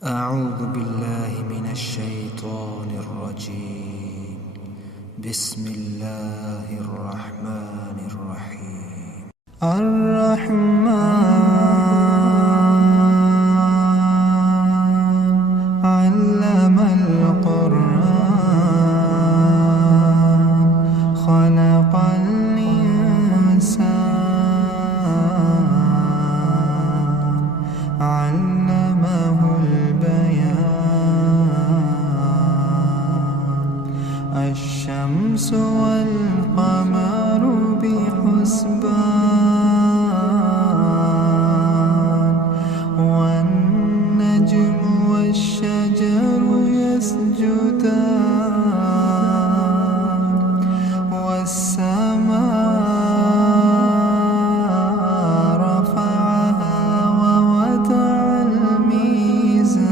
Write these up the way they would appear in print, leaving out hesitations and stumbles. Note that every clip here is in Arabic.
أعوذ بالله من الشيطان الرجيم. بسم الله الرحمن الرحيم. الرحمن علم القرآن خلق الإنسان علمه الشمس والقمر بحسبان والنجم والشجر يسجدان والسماء رفعها ووضع الميزان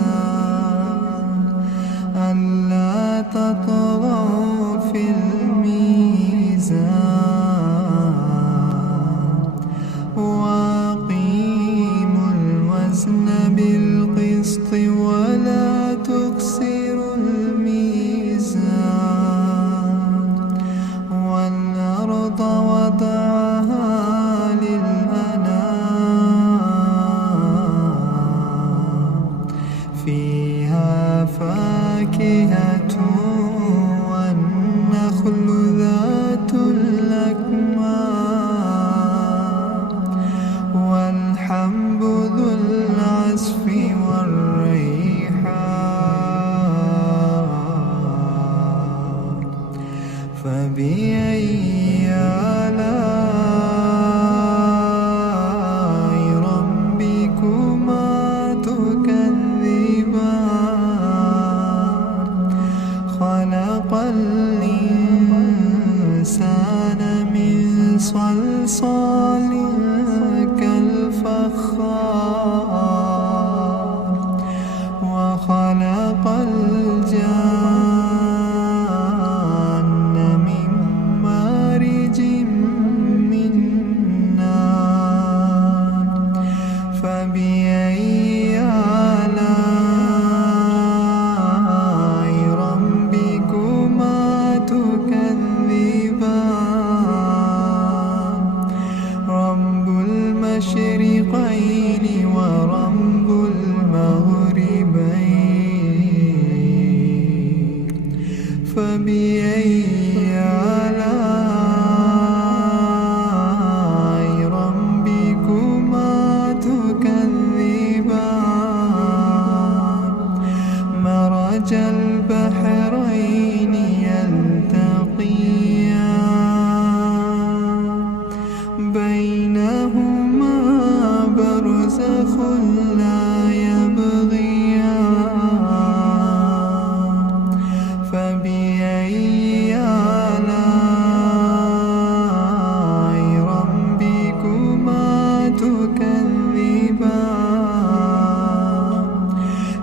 ألا تطغوا في الميزان وأقيموا الوزن بالقسط ولا تخسروا الميزان والأرض وضعها للأنام فيها فاكهة والنخل ذات الأكمام والحب ذو العصف والريحان فبأي آلاء ربكما تكذبان خلق الإنسان من صلصال كالفخار وخلق الجان من مارج من نار فبأي آلاء ربكما تكذبان رب المشرقين ورب المغربين فبأي آلاء ربكما تكذبان مرج البحرين يلتقيان بينهما برزخ لا يبغيان فبأي آلاء ربكما تكذبان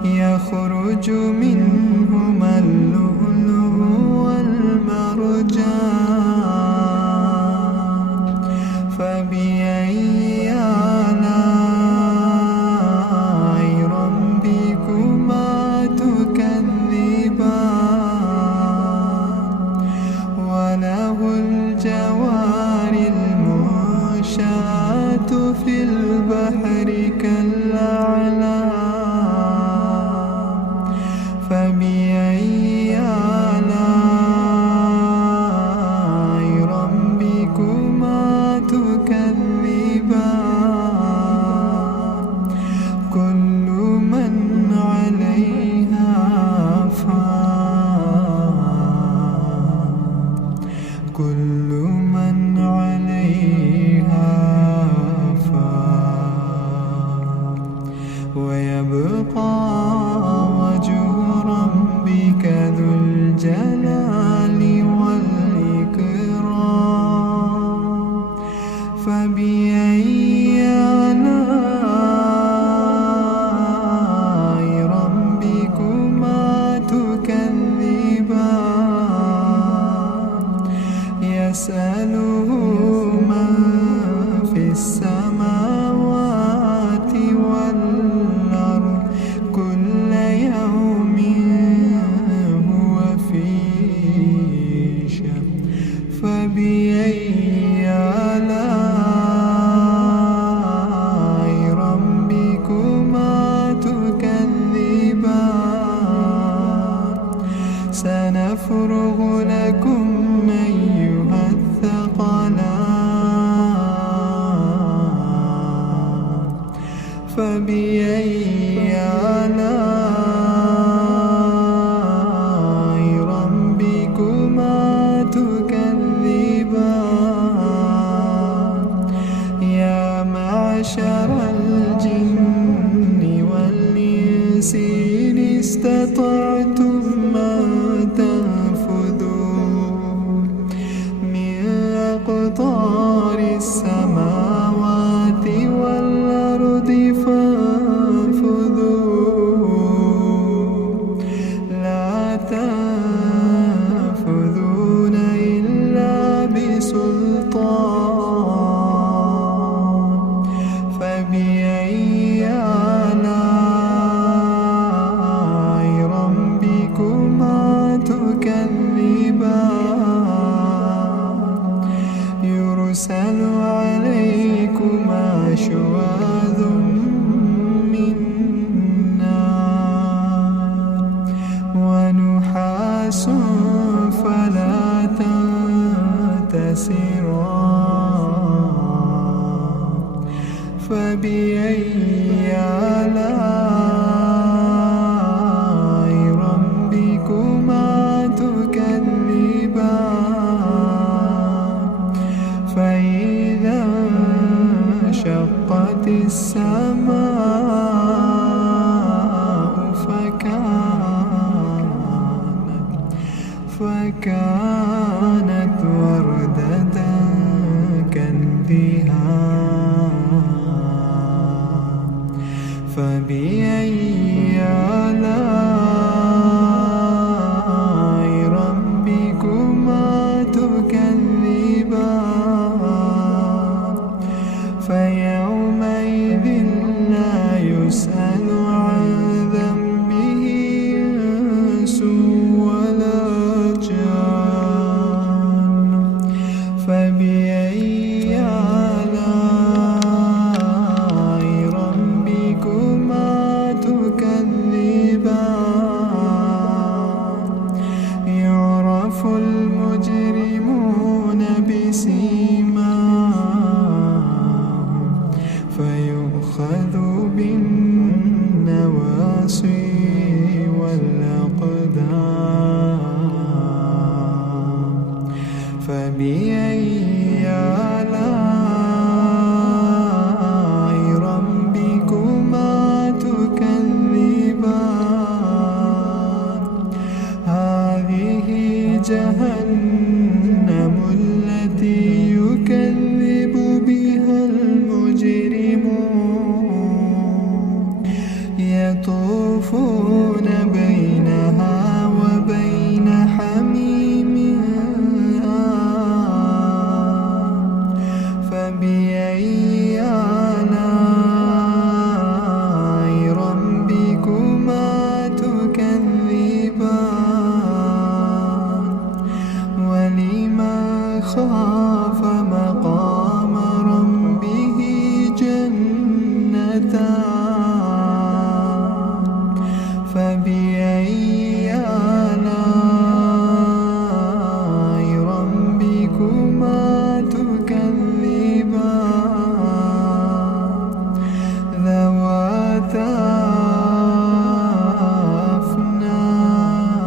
يخرج منهما اللؤلؤ والمرجان فبأي آلاء ربكما تكذبان وله الجوار المنشآت في البحر كالأعلام استطعتم ما تنفذون من أقطار السماوات والأرض فانفذوا لا تنفذون إلا بسلطان فبأي آلاء ربكما تكذبان يرسل عليكما شواظ من نار ونحاس فلا تنتصران فبأي آلاء ربكما تكذبان فإذا انشقت السماء فكانت وردة كالدهان فبأي آلاء ربكما تكذبان فيومئذ لا يسأل عن ذنبه إنس ولا جان فبأي آلاء ربكما تكذبان يعرف المجرمون بسيماهم فيؤخذ بالنواصي والأقدام فبأي آلاء ربكما تكذبان هذه جهنم التي يكذب بها المجرمون يطوفون بينها وبين حميم فبأي آلاء ربكما تكذبان ولمن خاف مقام ربه جنتان فبأي آلاء ربكما تكذبان ذواتا أفنان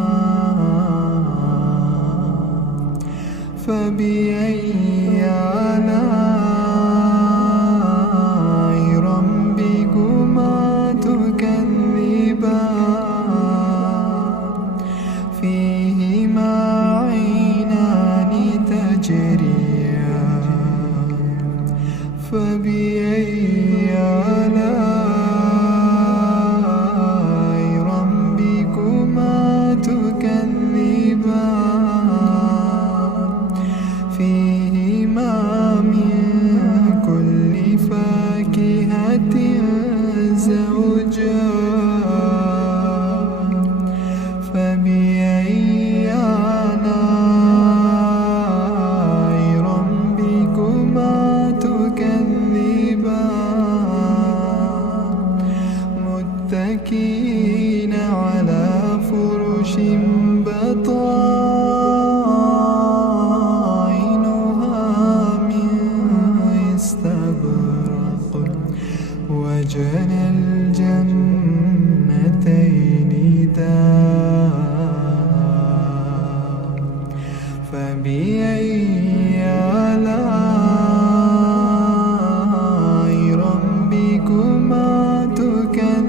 فبأي آلاء ربكما تكذبان فيهما عينان تجريان فبأي آلاء ربكما تكذبان فيهما من كل فاكهة زوجان فبأي آلاء ربكما تكذبان متكئين على فرش بطائنها من استبرق وجنى الجنتين دان فبأي آلاء ربكما تكذبان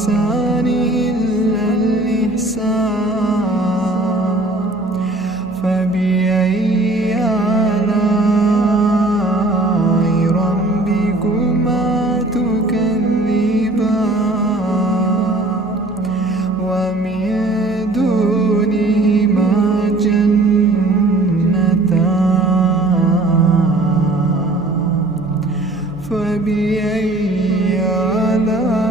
الإحسان إلا الإحسان فبأي آلاء ربكما تكذبان ومن دونهما جنتان فبأي آلاء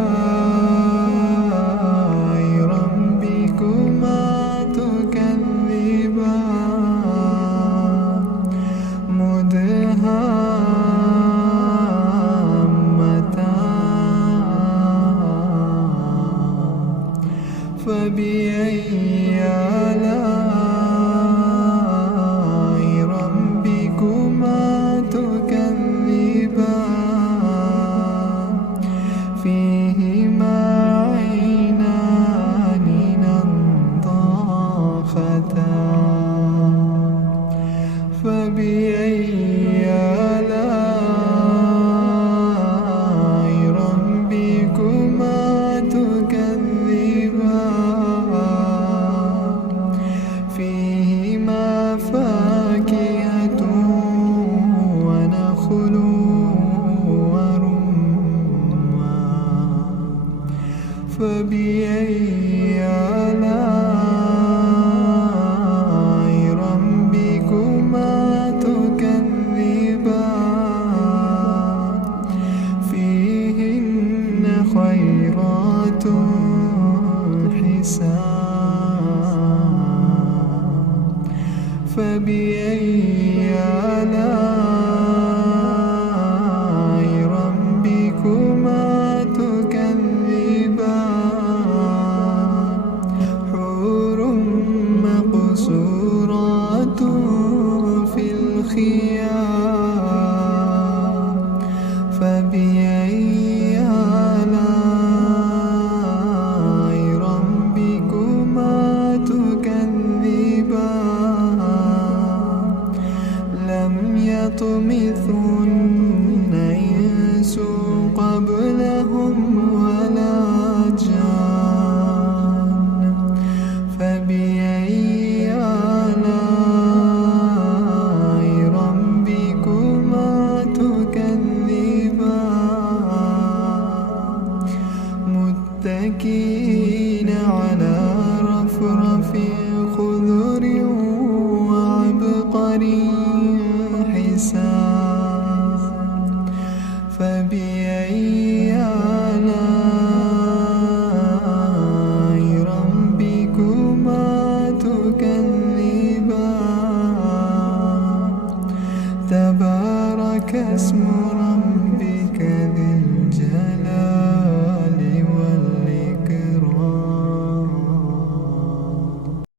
ربكما تكذبان مدهامتان فبأي آلاء ربكما تكذبان فيهما عينان نضاختان فبأي آلاء ربكما تكذبان فيهما فاكهة ونخل ورمان فبأي آلاء ربكما تكذبان فيهن خيرات حسان فبأي آلاء ربكما تكذبان حور مقصورات في الخيام فبأي آلاء ربكما تكذبان لم يطمثهن إنس قبلهم ولا جان فبأي آلاء ربكما تكذبان متكئين على رفرف